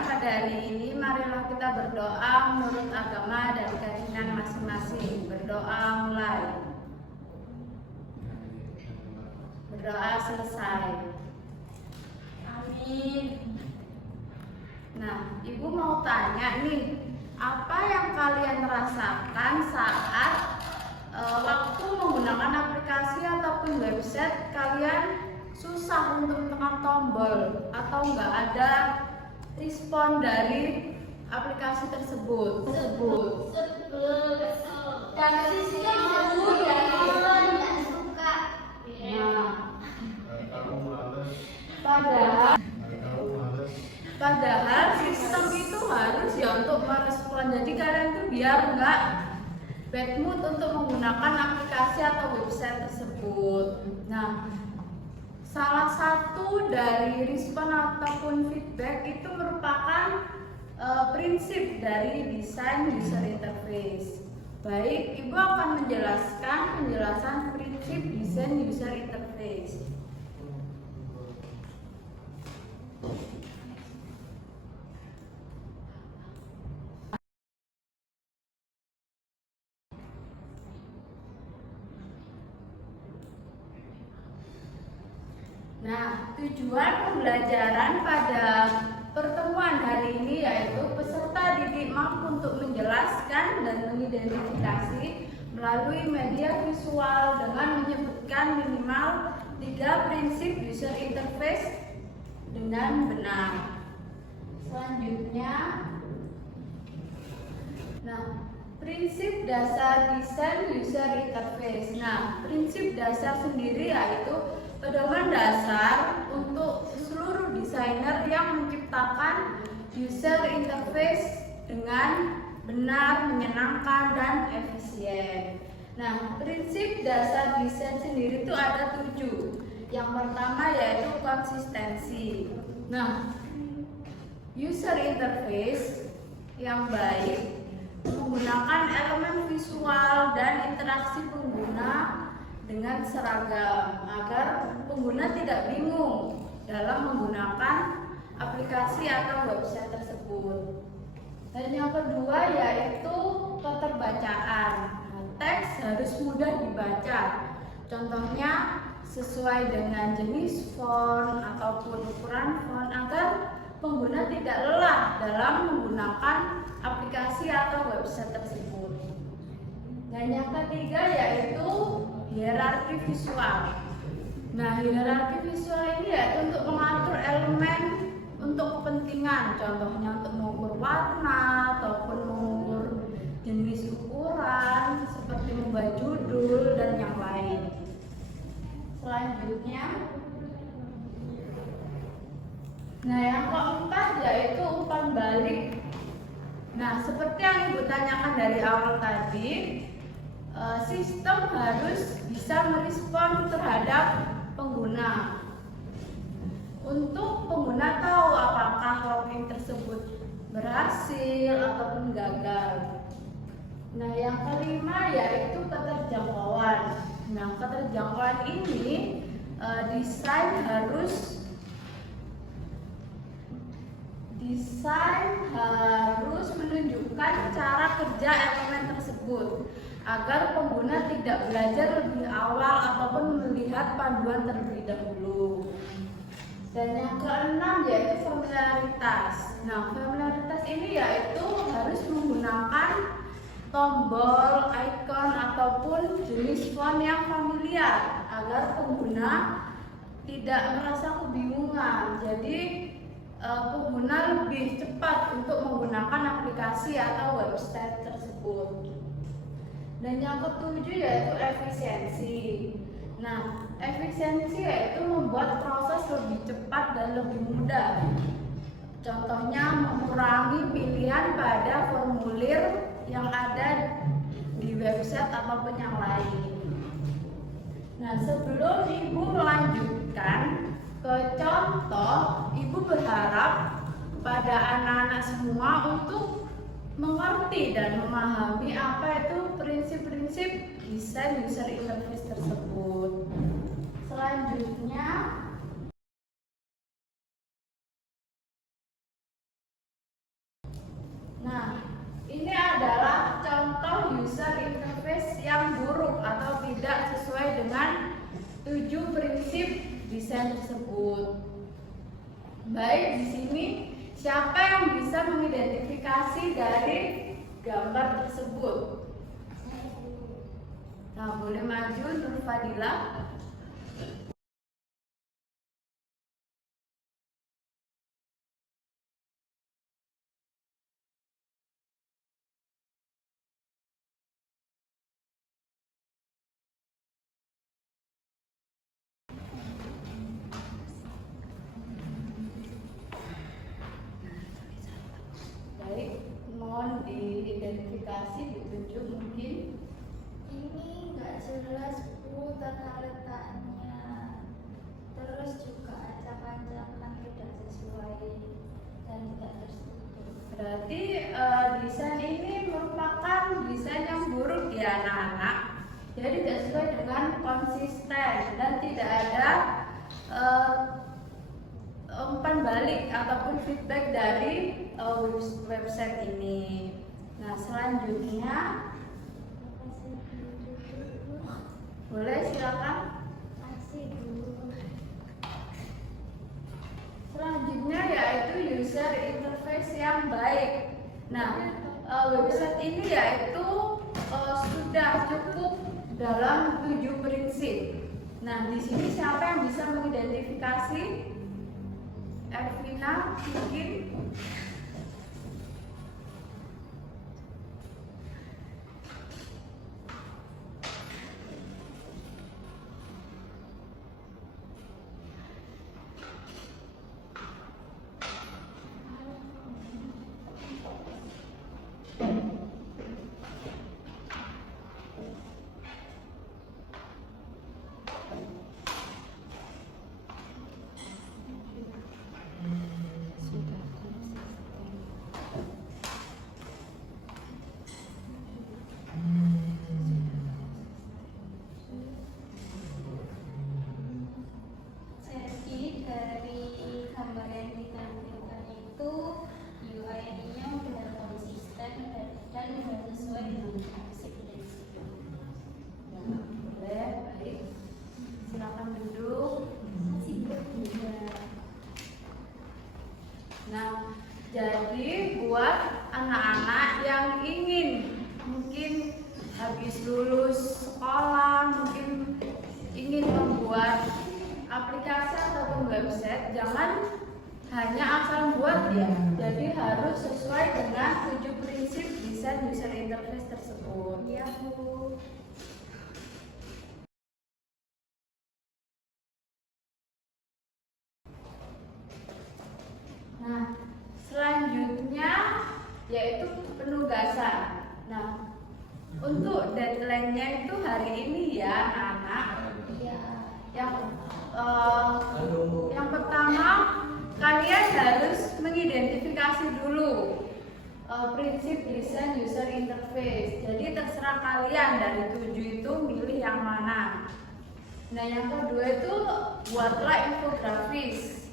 pelajaran pada hari ini, marilah kita berdoa menurut agama dan keyakinan masing-masing. Berdoa mulai. Berdoa selesai. Amin. Nah, Ibu mau tanya nih, apa yang kalian rasakan saat waktu menggunakan aplikasi ataupun website kalian susah untuk menekan tombol atau nggak ada respon dari aplikasi tersebut? Karena sistem aku nggak suka. Padahal sistem itu harus ya untuk merespon. Jadi kalian tuh biar nggak bad mood untuk menggunakan aplikasi atau website tersebut. Nah, salah satu dari respon ataupun feedback itu merupakan prinsip dari desain user interface. Baik, Ibu akan menjelaskan penjelasan prinsip desain user interface. Nah, tujuan pembelajaran pada pertemuan hari ini yaitu peserta didik mampu untuk menjelaskan dan mengidentifikasi melalui media visual dengan menyebutkan minimal 3 prinsip user interface dengan benar. Selanjutnya, prinsip dasar desain user interface. Nah, prinsip dasar sendiri yaitu pedoman dasar untuk seluruh desainer yang menciptakan user interface dengan benar, menyenangkan, dan efisien. Nah, prinsip dasar desain sendiri itu ada 7. Yang pertama yaitu konsistensi. Nah, user interface yang baik menggunakan elemen visual dan interaksi pengguna dengan seragam agar pengguna tidak bingung dalam menggunakan aplikasi atau website tersebut. Dan yang kedua yaitu keterbacaan. Teks harus mudah dibaca. Contohnya sesuai dengan jenis font ataupun ukuran font agar pengguna tidak lelah dalam menggunakan aplikasi atau website tersebut. Dan yang ketiga yaitu hierarki visual. Nah, hierarki visual ini yaitu untuk mengatur elemen untuk kepentingan, contohnya untuk mengukur warna ataupun mengukur jenis ukuran seperti mengubah judul dan yang lain. Selanjutnya, yang keempat yaitu umpan balik. Nah, seperti yang Ibu tanyakan dari awal tadi, sistem harus bisa merespon terhadap pengguna. Untuk pengguna tahu apakah login tersebut berhasil ataupun gagal. Nah, yang kelima yaitu keterjangkauan. Nah, keterjangkauan ini desain harus menunjukkan cara kerja elemen tersebut agar pengguna tidak belajar lebih awal ataupun melihat panduan terlebih dahulu. Dan yang keenam yaitu familiaritas. Nah, familiaritas ini yaitu harus menggunakan tombol, icon ataupun jenis font yang familiar agar pengguna tidak merasa kebingungan. Jadi pengguna lebih cepat untuk menggunakan aplikasi atau website tersebut. Dan yang ketujuh yaitu efisiensi. Nah, efisiensi yaitu membuat proses lebih cepat dan lebih mudah. Contohnya mengurangi pilihan pada formulir yang ada di website ataupun yang lain. Nah, sebelum Ibu melanjutkan ke contoh, Ibu berharap pada anak-anak semua untuk mengerti dan memahami apa itu prinsip-prinsip desain user interface tersebut. Selanjutnya, Nah, ini adalah contoh user interface yang buruk atau tidak sesuai dengan 7 prinsip desain tersebut. Baik, di sini siapa yang bisa mengidentifikasi dari gambar tersebut? Nah, boleh maju Nur Fadila. Baik, mohon diidentifikasi, ditunjuk mungkin. Ini nggak jelas Bu tata letaknya. Terus juga acak-acakan tidak sesuai dan tidak terstruktur. Berarti desain ini merupakan desain yang buruk ya anak-anak. Jadi tidak sesuai dengan konsisten dan tidak ada umpan balik ataupun feedback dari website ini. Nah, selanjutnya boleh silakan. Masih dulu. Selanjutnya yaitu user interface yang baik. Nah, website ini yaitu sudah cukup dalam 7 prinsip. Nah, di sini siapa yang bisa mengidentifikasi? Ervina mungkin. Jadi dari gambar yang ditampilkan itu UI-nya sudah konsisten dan sudah sesuai dengan prinsip-prinsip. Boleh, baik. Silakan duduk. Nah, jadi buat anak-anak yang ingin mungkin habis lulus sekolah, mungkin ingin membuat aplikasi ataupun website, jangan hanya asal buat ya. Jadi harus sesuai dengan 7 prinsip desain user interface tersebut. Ya Bu. Nah, selanjutnya yaitu penugasan. Nah, untuk deadline-nya itu hari ini ya anak-anak. Ya. Yang pertama, kalian harus mengidentifikasi dulu prinsip desain user interface. Jadi terserah kalian dari 7 itu milih yang mana. Nah, yang kedua itu buatlah infografis.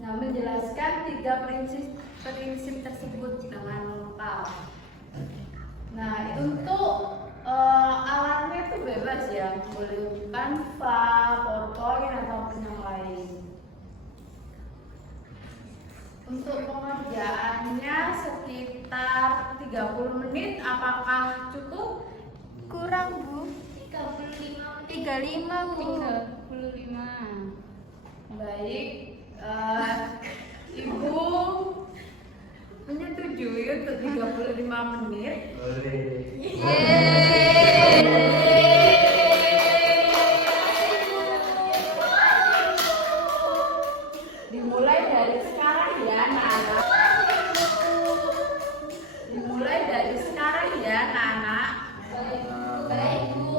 Nah, menjelaskan 3 prinsip tersebut dengan lengkap. Nah, untuk alatnya itu bebas ya, boleh Canva, PowerPoint ataupun yang lain. Untuk pengerjaannya sekitar 30 menit, apakah cukup? Kurang Bu. 35 Bu. 35. Baik, Ibu menyetujui untuk 35 menit. Dimulai dari sekarang ya anak-anak. Dimulai dari sekarang ya anak-anak. Baik Bu.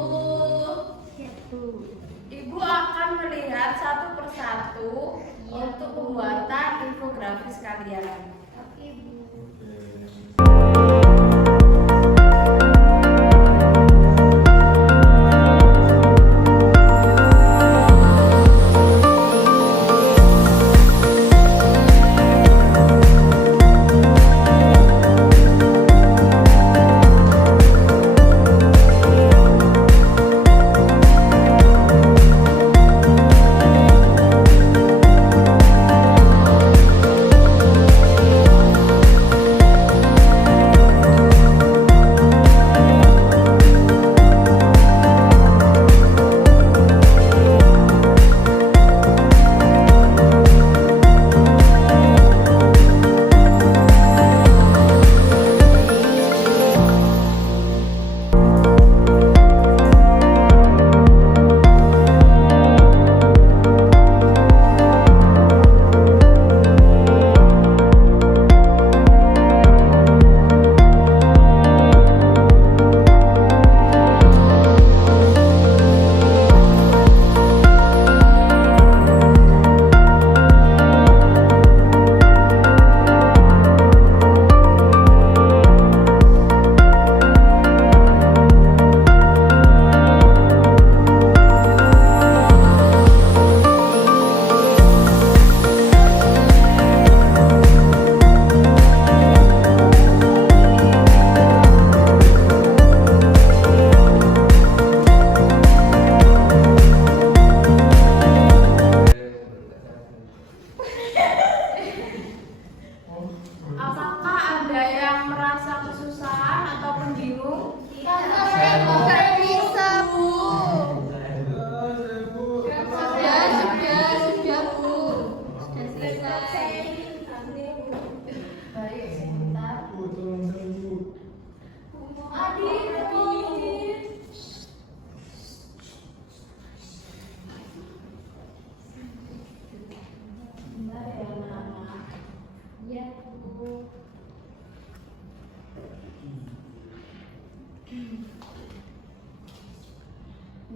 Ibu akan melihat satu persatu untuk pembuatan infografis kalian. Oke Bu.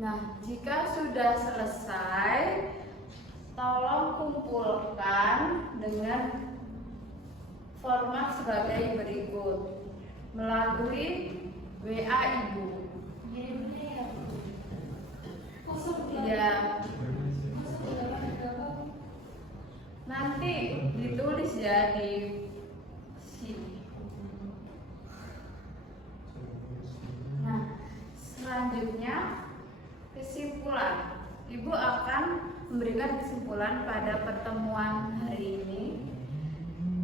Nah, jika sudah selesai, tolong kumpulkan dengan format sebagai berikut melalui WA Ibu. Ya, nanti ditulis ya di sini. Nah, selanjutnya kesimpulan. Ibu akan memberikan kesimpulan pada pertemuan hari ini,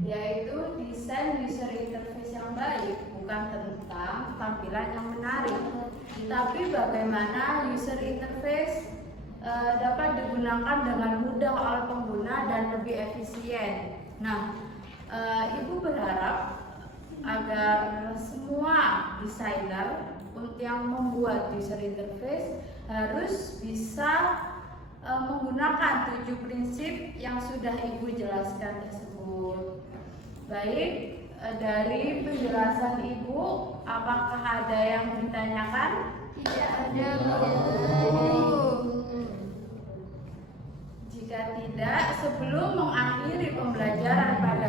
yaitu desain user interface yang baik bukan tentang tampilan yang menarik, tapi bagaimana user interface dapat digunakan dengan mudah oleh pengguna dan lebih efisien. Nah, Ibu berharap agar semua desainer yang membuat user interface harus bisa menggunakan 7 prinsip yang sudah Ibu jelaskan tersebut. Baik, dari penjelasan Ibu, apakah ada yang ditanyakan? Tidak ada, Jika tidak, sebelum mengakhiri pembelajaran pada